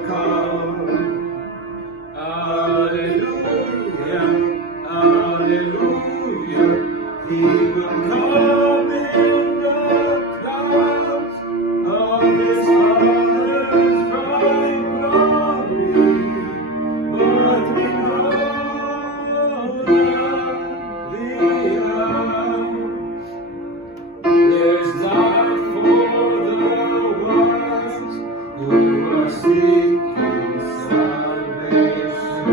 will come. Hallelujah, hallelujah. He will come in the clouds of His Father's bright glory. But we know the hour. There's life for the ones who are seeking salvation.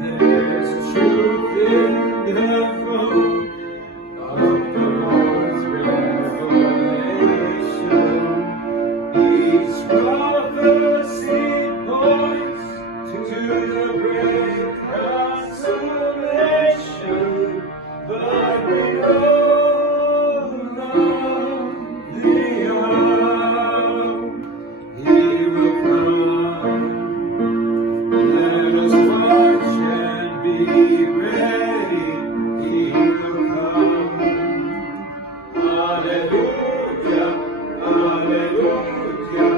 There's truth in the throne of the Lord's revelation. Each prophecy points to the great consummation, but we know the hour. He will come. Let us watch and be ready. He will come. Hallelujah, hallelujah.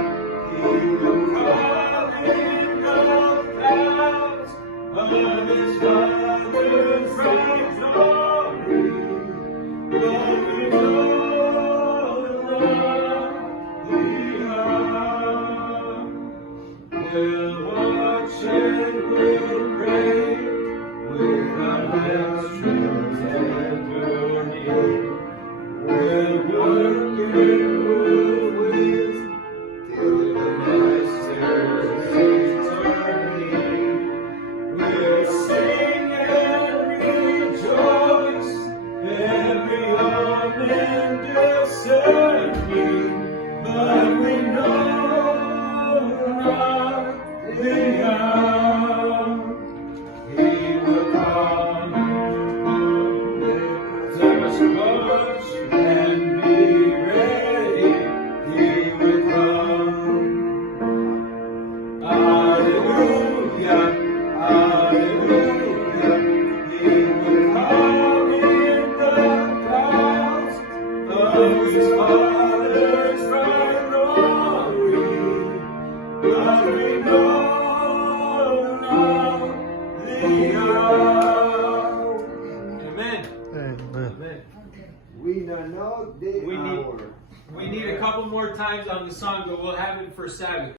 He will come in the clouds of His Father's bright glory. But we know the hour. We'll watch and we'll pray with our hands trimmed and burning. We'll work and we'll wait till the Master's returning. We'll sing and rejoice, every arm and discerning, but we know not the hour. He will come. Let us watch and be ready. He will come. Hallelujah, hallelujah. He will come in the clouds of His Father's bright glory. But we know now the hour. Amen. Amen. We don't know the hour. We need a couple more times on the song, but we'll have it for Sabbath.